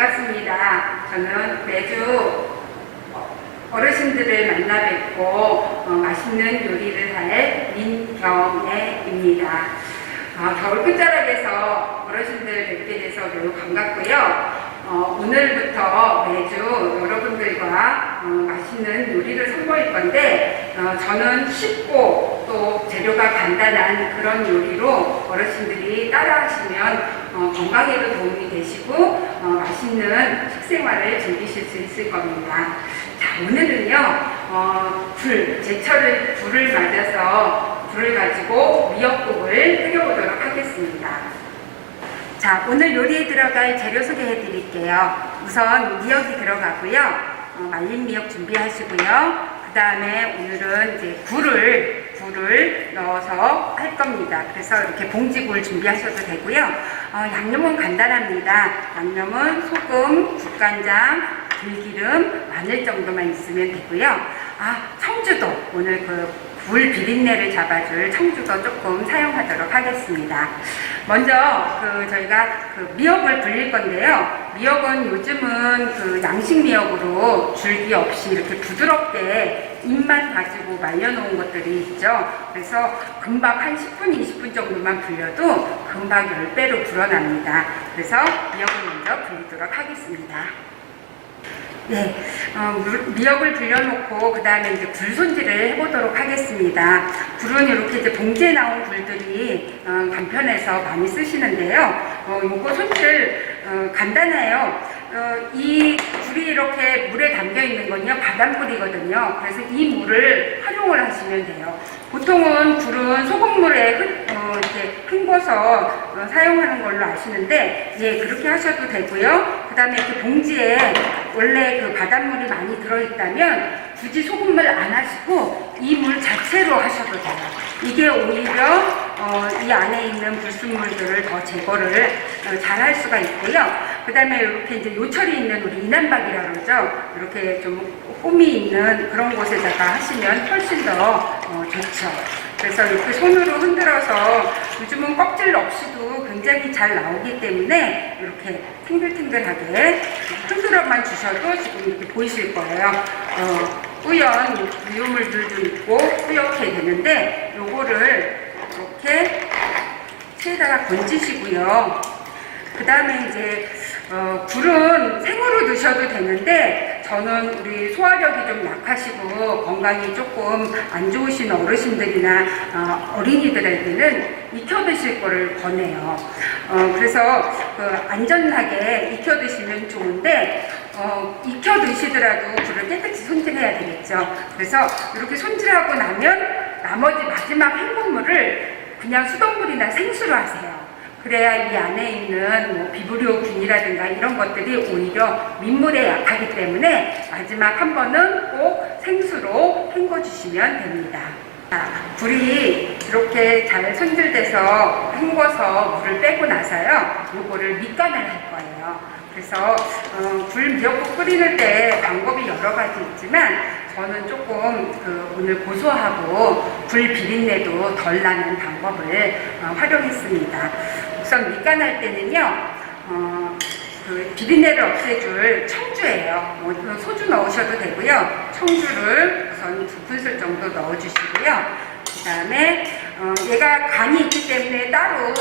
반갑습니다. 저는 매주 어르신들을 만나 뵙고 맛있는 요리를 할 민경애입니다. 겨울 끝자락에서 어르신들 뵙게 돼서 매우 반갑고요. 오늘부터 매주 여러분들과 맛있는 요리를 선보일 건데 저는 쉽고 또 재료가 간단한 그런 요리로 어르신들이 따라하시면 건강에도 도움이 되시고 맛있는 식생활을 즐기실 수 있을 겁니다. 자, 오늘은요 제철을 불을 맞아서 불을 가지고 미역국을 끓여보도록 하겠습니다. 자, 오늘 요리에 들어갈 재료 소개해 드릴게요. 우선 미역이 들어가고요. 말린 미역 준비하시고요. 그 다음에 오늘은 이제 굴을 넣어서 할 겁니다. 그래서 이렇게 봉지굴 준비하셔도 되고요. 양념은 간단합니다. 양념은 소금, 국간장, 들기름, 마늘 정도만 있으면 되고요. 청주도 오늘 굴 비린내를 잡아줄 청주도 조금 사용하도록 하겠습니다. 먼저 저희가 미역을 불릴 건데요. 미역은 요즘은 양식 미역으로 줄기 없이 이렇게 부드럽게 잎만 가지고 말려놓은 것들이 있죠. 그래서 금방 한 10분, 20분 정도만 불려도 금방 10배로 불어납니다. 그래서 미역을 먼저 불리도록 하겠습니다. 네, 미역을 불려놓고 그 다음에 이제 굴 손질을 해보도록 하겠습니다. 굴은 이렇게 이제 봉지에 나온 굴들이 간편해서 많이 쓰시는데요. 요거 손질 간단해요. 이 굴이 이렇게 물에 담겨 있는 건요 바닷물이거든요. 그래서 이 물을 활용을 하시면 돼요. 보통은 굴은 소금물에 이렇게 헹궈서 사용하는 걸로 아시는데, 예, 그렇게 하셔도 되고요. 그 다음에 그 봉지에 원래 바닷물이 많이 들어있다면 굳이 소금물 안 하시고 이 물 자체로 하셔도 돼요. 이게 오히려 이 안에 있는 불순물들을 더 제거를 잘 할 수가 있고요. 그 다음에 이렇게 이제 요철이 있는 우리 이난박이라고 그러죠. 이렇게 좀 홈이 있는 그런 곳에다가 하시면 훨씬 더 좋죠. 그래서 이렇게 손으로 흔들어서 요즘은 껍질 없이도 굉장히 잘 나오기 때문에 이렇게 탱글탱글하게 흔들어만 주셔도 지금 이렇게 보이실 거예요. 뿌연 유물들도 있고 뿌옇게 되는데 요거를 이렇게 체에다가 건지시고요. 그 다음에 이제 굴은 생으로 드셔도 되는데 저는 우리 소화력이 좀 약하시고 건강이 조금 안 좋으신 어르신들이나 어린이들에게는 익혀 드실 거를 권해요. 그래서 안전하게 익혀 드시면 좋은데 익혀 드시더라도 굴을 깨끗이 손질해야 되겠죠. 그래서 이렇게 손질하고 나면 나머지 마지막 헹굼물을 그냥 수돗물이나 생수로 하세요. 그래야 이 안에 있는 비브리오균이라든가 이런 것들이 오히려 민물에 약하기 때문에 마지막 한 번은 꼭 생수로 헹궈 주시면 됩니다. 굴이 이렇게 잘 손질돼서 헹궈서 물을 빼고 나서요, 요거를 밑간을 할 거예요. 그래서 굴 미역국 끓이는 때 방법이 여러 가지 있지만 저는 조금 오늘 고소하고 굴 비린내도 덜 나는 방법을 활용했습니다. 우선 밑간할 때는요, 비린내를 없애줄 청주예요. 소주 넣으셔도 되고요. 청주를 우선 2큰술 정도 넣어주시고요. 그 다음에 얘가 간이 있기 때문에 따로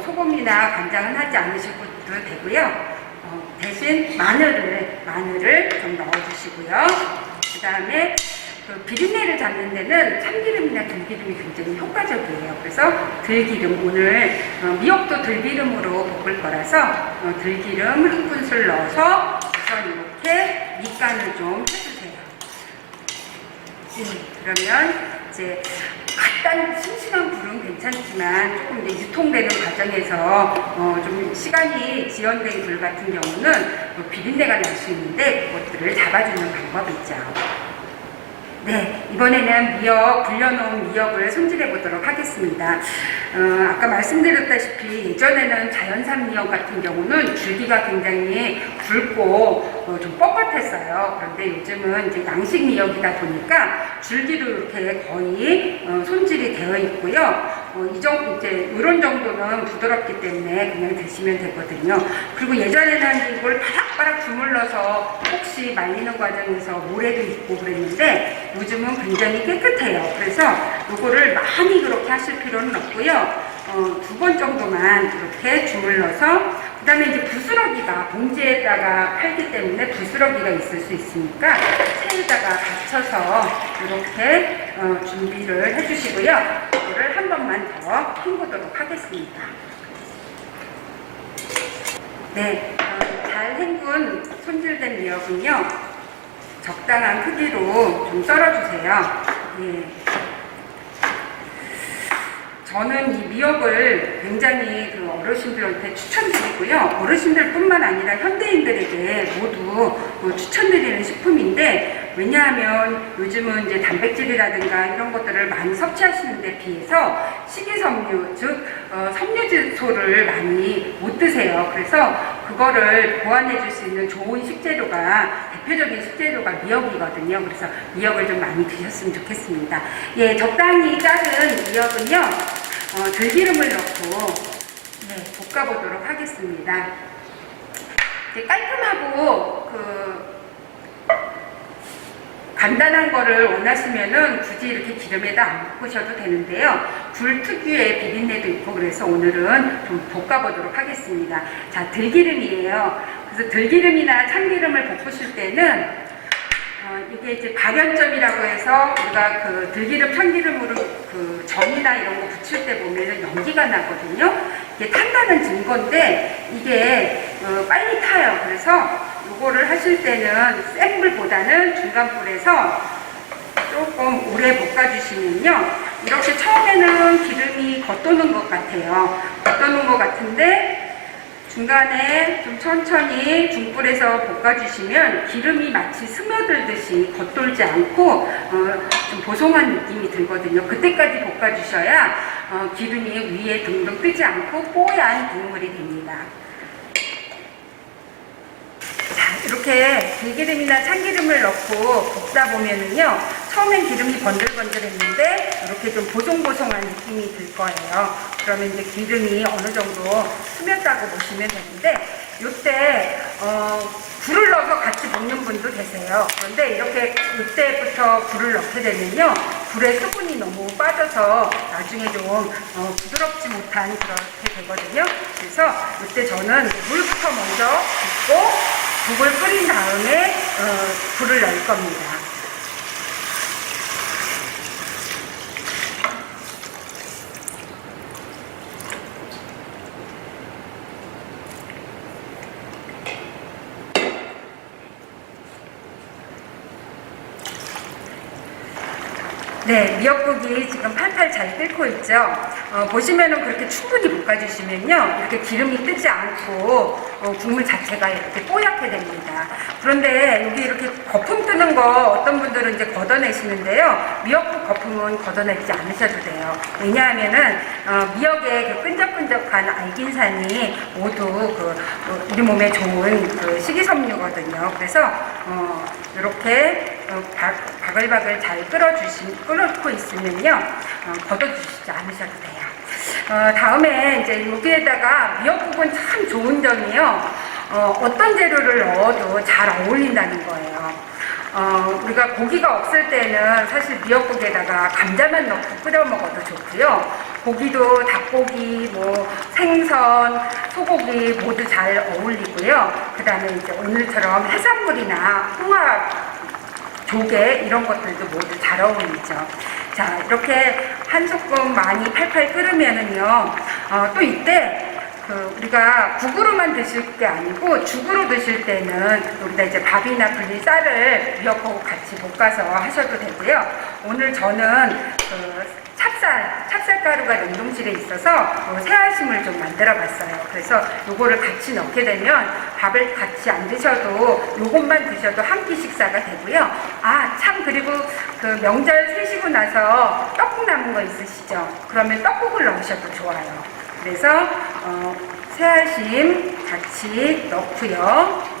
소금이나 간장은 하지 않으셔도 되고요. 대신 마늘을 좀 넣어주시고요. 그 다음에 비린내를 잡는 데는 참기름이나 들기름이 굉장히 효과적이에요. 그래서 들기름, 오늘 미역도 들기름으로 볶을 거라서 들기름 1큰술 넣어서 우선 이렇게 밑간을 좀 해주세요. 그러면 이제 간단 싱싱한 굴은 괜찮지만 조금 이제 유통되는 과정에서 좀 시간이 지연된 굴 같은 경우는 비린내가 날 수 있는데 그것들을 잡아주는 방법이 있죠. 네, 이번에는 불려놓은 미역을 손질해 보도록 하겠습니다. 아까 말씀드렸다시피 예전에는 자연산 미역 같은 경우는 줄기가 굉장히 굵고 좀 뻣뻣했어요. 그런데 요즘은 이제 양식 미역이다 보니까 줄기도 이렇게 거의 손질이 되어 있고요. 이런 정도는 부드럽기 때문에 그냥 드시면 되거든요. 그리고 예전에는 이걸 바삭 숟가락 주물러서 혹시 말리는 과정에서 모래도 있고 그랬는데 요즘은 굉장히 깨끗해요. 그래서 요거를 많이 그렇게 하실 필요는 없고요. 2번 정도만 이렇게 주물러서, 그 다음에 이제 부스러기가 봉지에다가 팔기 때문에 부스러기가 있을 수 있으니까 체에다가 받쳐서 이렇게 준비를 해주시고요. 이거를 한 번만 더 헹구도록 하겠습니다. 네, 잘 헹군 손질된 미역은요, 적당한 크기로 좀 썰어주세요. 예. 저는 이 미역을 굉장히 어르신들한테 추천드리고요. 어르신들뿐만 아니라 현대인들에게 모두 추천드리는 식품인데, 왜냐하면 요즘은 이제 단백질이라든가 이런 것들을 많이 섭취하시는 데 비해서 식이섬유, 즉 섬유질소를 많이 못 드세요. 그래서 그거를 보완해 줄 수 있는 좋은 식재료가, 대표적인 식재료가 미역이거든요. 그래서 미역을 좀 많이 드셨으면 좋겠습니다. 예, 적당히 자른 미역은요, 들기름을 넣고 볶아보도록 하겠습니다. 깔끔하고 간단한 거를 원하시면은 굳이 이렇게 기름에다 안 볶으셔도 되는데요. 굴 특유의 비린내도 있고 그래서 오늘은 좀 볶아보도록 하겠습니다. 자, 들기름이에요. 그래서 들기름이나 참기름을 볶으실 때는 이게 이제 발연점이라고 해서 우리가 들기름, 참기름으로 전이나 이런 거 붙일 때 보면 연기가 나거든요. 이게 탄다는 증거인데 이게 빨리 타요. 그래서 이거를 하실 때는 센 불보다는 중간 불에서 조금 오래 볶아주시면요, 이렇게 처음에는 기름이 겉도는 것 같아요. 겉도는 것 같은데 중간에 좀 천천히 중불에서 볶아주시면 기름이 마치 스며들듯이 겉돌지 않고 좀 보송한 느낌이 들거든요. 그때까지 볶아주셔야 기름이 위에 둥둥 뜨지 않고 뽀얀 국물이 됩니다. 자, 이렇게 들기름이나 참기름을 넣고 볶다 보면은요, 처음엔 기름이 번들번들했는데 이렇게 좀 보송보송한 느낌이 들 거예요. 그러면 이제 기름이 어느 정도 스몄다고 보시면 되는데, 이때 굴을 넣어서 같이 볶는 분도 계세요. 그런데 이렇게 이때부터 굴을 넣게 되면요, 굴의 수분이 너무 빠져서 나중에 좀 부드럽지 못한 그렇게 되거든요. 그래서 이때 저는 물부터 먼저 붓고 국을 끓인 다음에 굴을 넣을 겁니다. 네, 미역국이 지금 팔팔 잘 끓고 있죠. 보시면은 그렇게 충분히 볶아주시면요, 이렇게 기름이 뜨지 않고 국물 자체가 이렇게 뽀얗게 됩니다. 그런데 여기 이렇게 거품 뜨는 거 어떤 분들은 이제 걷어내시는데요, 미역국 거품은 걷어내지 않으셔도 돼요. 왜냐하면은 미역의 그 끈적끈적한 알긴산이 모두 우리 몸에 좋은 식이섬유거든요. 그래서 이렇게 바글바글 잘 끓고 있으면요, 걷어주시지 않으셔도 돼요. 다음에 이제 여기에다가 미역국은 참 좋은 점이요, 어떤 재료를 넣어도 잘 어울린다는 거예요. 우리가 고기가 없을 때는 사실 미역국에다가 감자만 넣고 끓여 먹어도 좋고요. 고기도 닭고기, 생선, 소고기 모두 잘 어울리고요. 그 다음에 이제 오늘처럼 해산물이나 홍합, 조개 이런 것들도 모두 잘 어울리죠. 자, 이렇게 한 소끔 많이 팔팔 끓으면은요, 또 이때 우리가 국으로만 드실 게 아니고 죽으로 드실 때는 여기다 이제 밥이나 불린 쌀을 미역하고 같이 볶아서 하셔도 되고요. 오늘 저는 찹쌀가루가 냉동실에 있어서 새알심을 좀 만들어 봤어요. 그래서 요거를 같이 넣게 되면 밥을 같이 안 드셔도 요것만 드셔도 한 끼 식사가 되고요. 참, 그리고 명절 세시고 나서 떡국 남은 거 있으시죠? 그러면 떡국을 넣으셔도 좋아요. 그래서 새알심 같이 넣고요.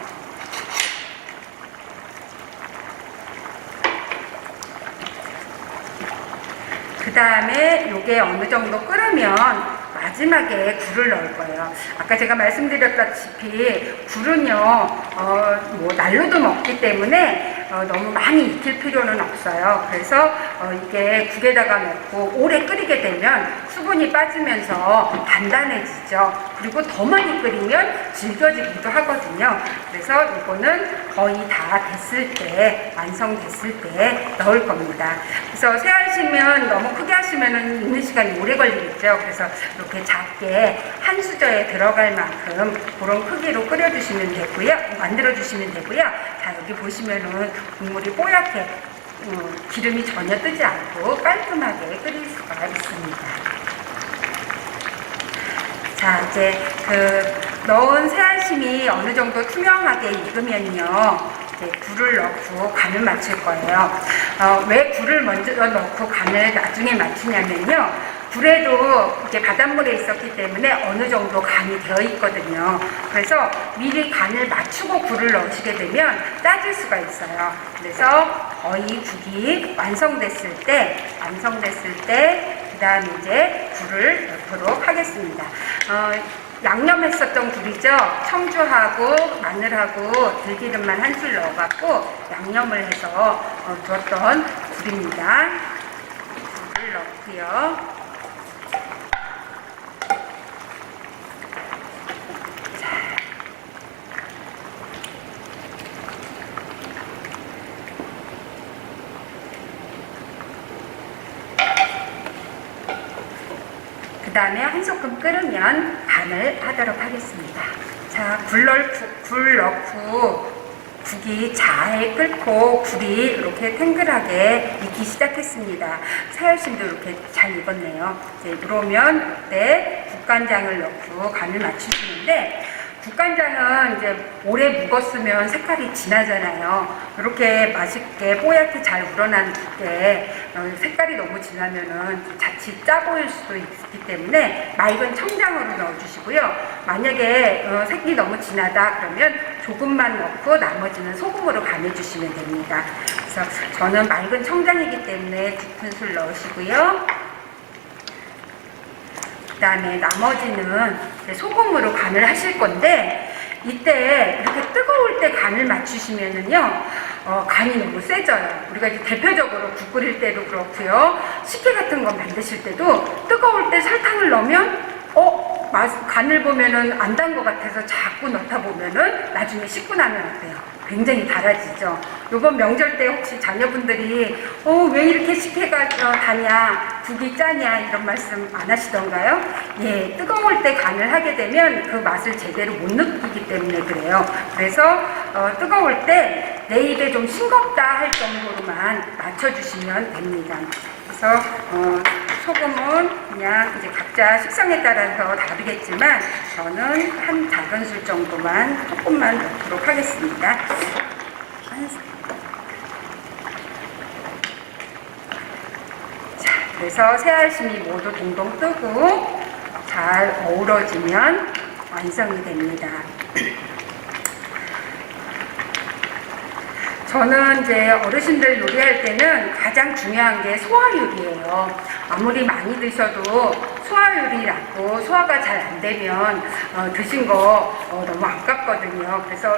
그 다음에 요게 어느 정도 끓으면 마지막에 굴을 넣을 거예요. 아까 제가 말씀드렸다시피 굴은요, 뭐 날로도 먹기 때문에 너무 많이 익힐 필요는 없어요. 그래서 이게 국에다가 넣고 오래 끓이게 되면 수분이 빠지면서 단단해지죠. 그리고 더 많이 끓이면 질겨지기도 하거든요. 그래서 이거는 거의 다 됐을 때, 완성됐을 때 넣을 겁니다. 그래서 새알심은 너무 크게 하시면 익는 시간이 오래 걸리겠죠. 그래서 이렇게 작게 한 수저에 들어갈 만큼 그런 크기로 끓여주시면 되고요. 만들어주시면 되고요. 자, 여기 보시면은 국물이 뽀얗게 기름이 전혀 뜨지 않고 깔끔하게 끓일 수가 있습니다. 자, 이제 넣은 새알심이 어느 정도 투명하게 익으면요, 이제 굴을 넣고 간을 맞출 거예요. 왜 굴을 먼저 넣고 간을 나중에 맞추냐면요, 굴에도 이렇게 바닷물에 있었기 때문에 어느 정도 간이 되어 있거든요. 그래서 미리 간을 맞추고 굴을 넣으시게 되면 짜질 수가 있어요. 그래서 거의 국이 완성됐을 때 그 다음에 이제 굴을 넣도록 하겠습니다. 양념했었던 굴이죠. 청주하고 마늘하고 들기름만 한 술 넣어갖고 양념을 해서 두었던 굴입니다. 굴을 넣고요. 그 다음에 한 소끔 끓으면 간을 하도록 하겠습니다. 자, 굴 넣고 국이 잘 끓고 굴이 이렇게 탱글하게 익기 시작했습니다. 새알심도 이렇게 잘 익었네요. 이제 이러면 이때 국간장을 넣고 간을 맞추시는데, 국간장은 이제 오래 묵었으면 색깔이 진하잖아요. 이렇게 맛있게 뽀얗게 잘 우러난 국에 색깔이 너무 진하면은 자칫 짜 보일 수도 있기 때문에 맑은 청장으로 넣어주시고요. 만약에 색이 너무 진하다 그러면 조금만 넣고 나머지는 소금으로 간해주시면 됩니다. 그래서 저는 맑은 청장이기 때문에 2큰술 넣으시고요. 그 다음에 나머지는 소금으로 간을 하실 건데, 이때 이렇게 뜨거울 때 간을 맞추시면은요, 간이 너무 세져요. 우리가 이제 대표적으로 국 끓일 때도 그렇고요, 식혜 같은 거 만드실 때도 뜨거울 때 설탕을 넣으면 간을 보면은 안 단 것 같아서 자꾸 넣다 보면은 나중에 씻고 나면 어때요? 굉장히 달아지죠. 요번 명절 때 혹시 자녀분들이 왜 이렇게 식혜가 다냐, 국이 짜냐 이런 말씀 안 하시던가요? 예, 뜨거울 때 간을 하게 되면 그 맛을 제대로 못 느끼기 때문에 그래요. 그래서 뜨거울 때 내 입에 좀 싱겁다 할 정도로만 맞춰주시면 됩니다. 그래서 소금은 그냥 이제 각자 식성에 따라서 다르겠지만 저는 한 작은술 정도만 조금만 넣도록 하겠습니다. 자, 그래서 새알심이 모두 동동 뜨고 잘 어우러지면 완성이 됩니다. 저는 이제 어르신들 요리할 때는 가장 중요한 게 소화율이에요. 아무리 많이 드셔도 소화율이 낮고 소화가 잘 안 되면 드신 거 너무 아깝거든요. 그래서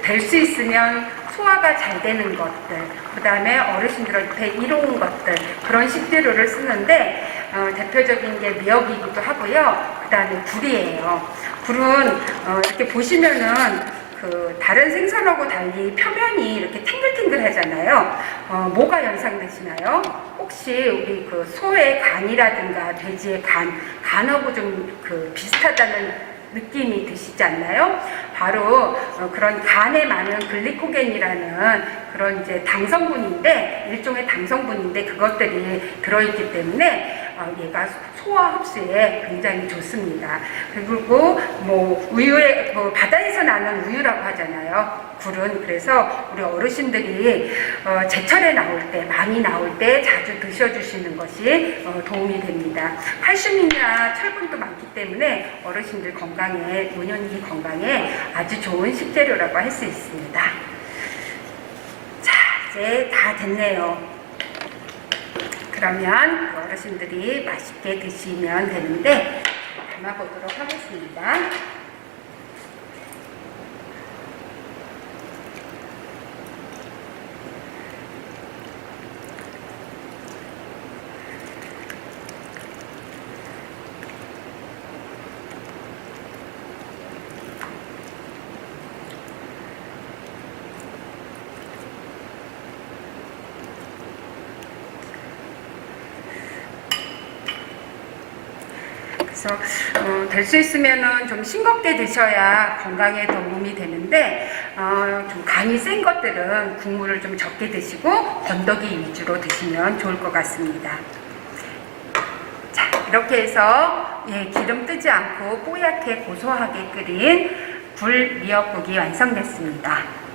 될 수 있으면 소화가 잘 되는 것들, 그 다음에 어르신들한테 이로운 것들, 그런 식재료를 쓰는데 대표적인 게 미역이기도 하고요. 그 다음에 굴이에요. 굴은 이렇게 보시면은 다른 생선하고 달리 표면이 이렇게 탱글탱글 하잖아요. 뭐가 연상되시나요? 혹시 우리 소의 간이라든가 돼지의 간하고 좀 비슷하다는 느낌이 드시지 않나요? 바로 그런 간에 많은 글리코겐이라는 그런 이제 당성분인데, 일종의 당성분인데 그것들이 들어있기 때문에 얘가 소화 흡수에 굉장히 좋습니다. 그리고 우유에 바다에서 나는 우유라고 하잖아요. 굴은. 그래서 우리 어르신들이 제철에 나올 때, 많이 나올 때 자주 드셔주시는 것이 도움이 됩니다. 칼슘이나 철분도 많기 때문에 어르신들 건강에, 노년기 건강에 아주 좋은 식재료라고 할 수 있습니다. 자, 이제 다 됐네요. 그러면 어르신들이 맛있게 드시면 되는데, 담아보도록 하겠습니다. 그래서 될 수 있으면은 좀 싱겁게 드셔야 건강에 도움이 되는데 좀 간이 센 것들은 국물을 좀 적게 드시고 건더기 위주로 드시면 좋을 것 같습니다. 자, 이렇게 해서 기름 뜨지 않고 뽀얗게 고소하게 끓인 굴 미역국이 완성됐습니다.